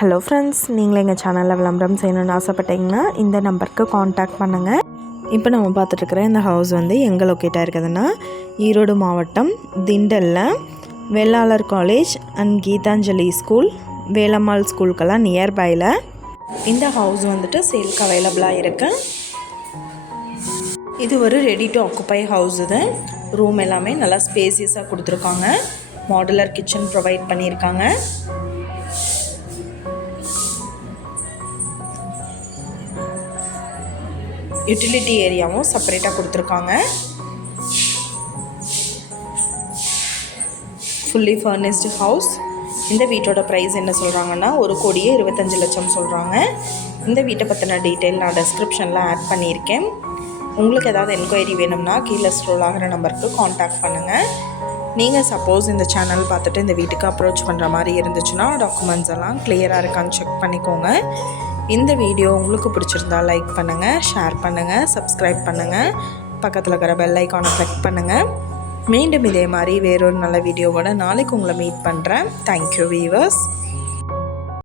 Hello friends, நீங்களும் எங்கள் சேனலில் விளம்பரம் செய்யணும்னு ஆசைப்பட்டீங்கன்னா இந்த நம்பருக்கு காண்டாக்ட் பண்ணுங்கள். இப்போ நம்ம பார்த்துட்ருக்குற இந்த ஹவுஸ் வந்து எங்கே லொக்கேட்டாக இருக்குதுன்னா ஈரோடு மாவட்டம் திண்டலில் Vellalar college and Gitanjali school, Velammal ஸ்கூலுக்கெல்லாம் நியர்பையில் இந்த ஹவுஸ் வந்துட்டு சேல்க்கு அவைலபிளாக இருக்குது. இது ஒரு ரெடி டு ஆக்குப்பை ஹவுஸ். இது ரூம் எல்லாமே நல்லா ஸ்பேசியஸாக கொடுத்துருக்காங்க. மாடுலர் கிச்சன் ப்ரொவைட் பண்ணியிருக்காங்க. யூட்டிலிட்டி ஏரியாவும் செப்பரேட்டாக கொடுத்துருக்காங்க. Fully furnished house. இந்த வீட்டோட ப்ரைஸ் என்ன சொல்கிறாங்கன்னா 1,25,00,000 சொல்கிறாங்க. இந்த வீட்டை பற்றின டீட்டெயில் நான் டிஸ்கிரிப்ஷனில் ஆட் பண்ணியிருக்கேன். உங்களுக்கு ஏதாவது என்கொயரி வேணும்னா கீழே ஸ்க்ரோல் ஆகிற நம்பருக்கு காண்டாக்ட் பண்ணுங்கள். நீங்கள் சப்போஸ் இந்த சேனல் பார்த்துட்டு இந்த வீட்டுக்கு அப்ரோச் பண்ணுற மாதிரி இருந்துச்சுன்னா டாக்குமெண்ட்ஸ் எல்லாம் கிளியராக இருக்கான்னு செக் பண்ணிக்கோங்க. இந்த வீடியோ உங்களுக்கு பிடிச்சிருந்தா லைக் பண்ணுங்கள், ஷேர் பண்ணுங்கள், சப்ஸ்கிரைப் பண்ணுங்கள், பக்கத்தில் இருக்கிற பெல் ஐக்கானை கிளிக் பண்ணுங்கள். மீண்டும் இதே மாதிரி வேறொரு நல்ல வீடியோவோட நாளைக்கு உங்களை மீட் பண்ணுறேன். Thank you viewers.